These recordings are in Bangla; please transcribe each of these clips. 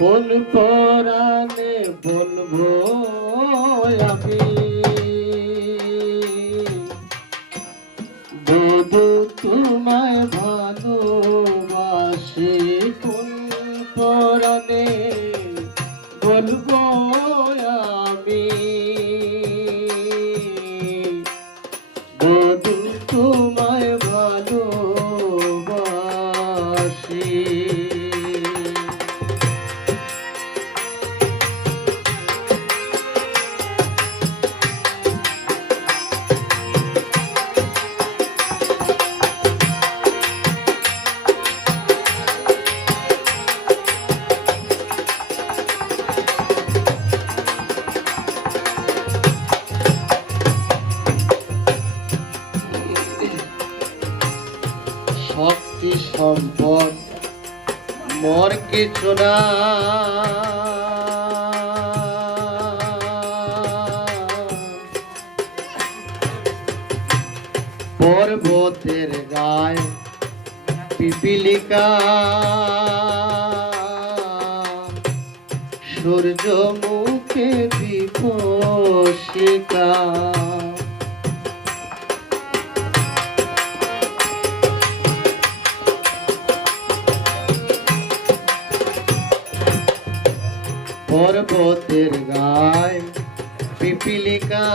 কোন পরাণে বলবো আমি বধু তোমায় ভালোবাসি, কোন পরাণে বলবো আমি বধু তোমায় ভালোবাসি। শক্তি সম্পদ মোর কিছু না, পর্বতের গায়ে পিপিলিকা, সূর্য মুখে দীপশিখা, পর্বতের গায়ে পিপিলিকা,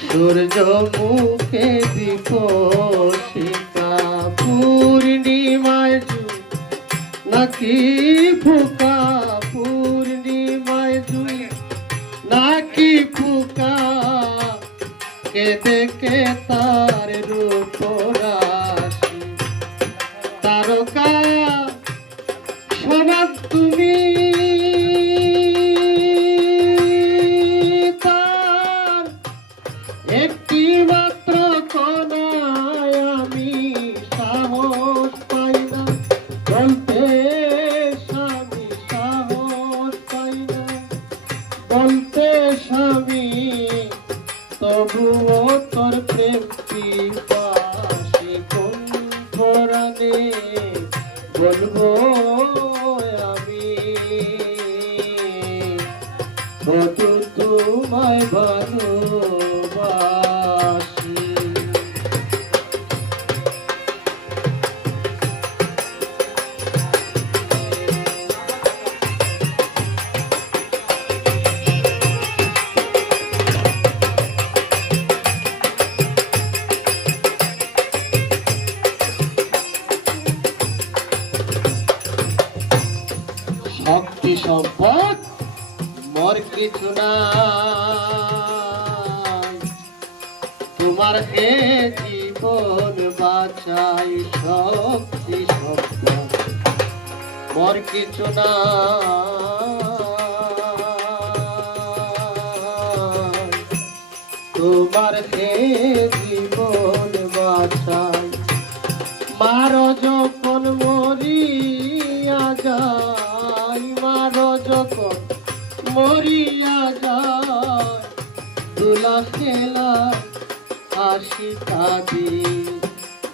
সূর্য মুখে দীপশিখা, পূর্ণিমায় নাকি ফুকা, পূর্ণিমায় নাকি ফুকা, কেঁদে তার রূপ রাশি, তারকা সমাজ তুমি, তার একটি মাত্র কণায় আমি সাহস পাই না বলতে, স্বামী সাহস পাই না বলতে স্বামী, তবুও তোর প্রেম পিপাসী, কোন পরাণে বলবো আমি বধু তোমায় ভালোবাসি। শক্তি সম্পদ মোর কিছু নাই, তোমার এ জীবন বাঁচাই, শক্তি সম্পদ মোর কিছু নাই, তোমার এ জীবন বাঁচাই, মারো যখন মরিয়া যায়, মারো যখন মরিয়া যায়, দুলা খেলা হাসি কাঁদি,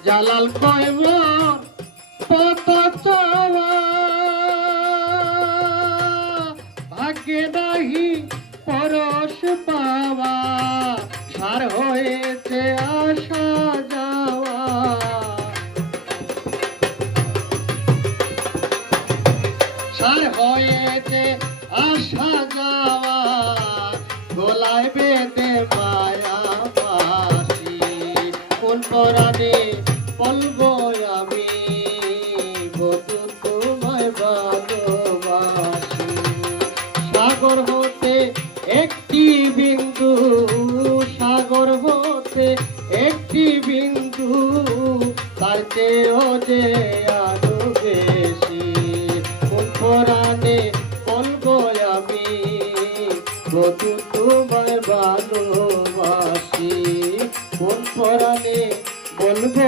জালাল কয় মোর কত চাওয়া, ভাগ্যে নাহি পরশ পাওয়া, সার হয়েছে আসা যাওয়া, সার হয়েছে আসা যাওয়া, গলায় বেঁধে মায়া বাসি, কোন পরাণে বলবো আমি বধু তোমায় ভালোবাসি। সাগর হতে একটি বিন্দু, সাগর হতে একটি বিন্দু, তার চেয়েও যে আরো বেশি, কোন পরাণে বলবো আমি বধু তোমায় ভালোবাসি, কোন পরাণে বলবো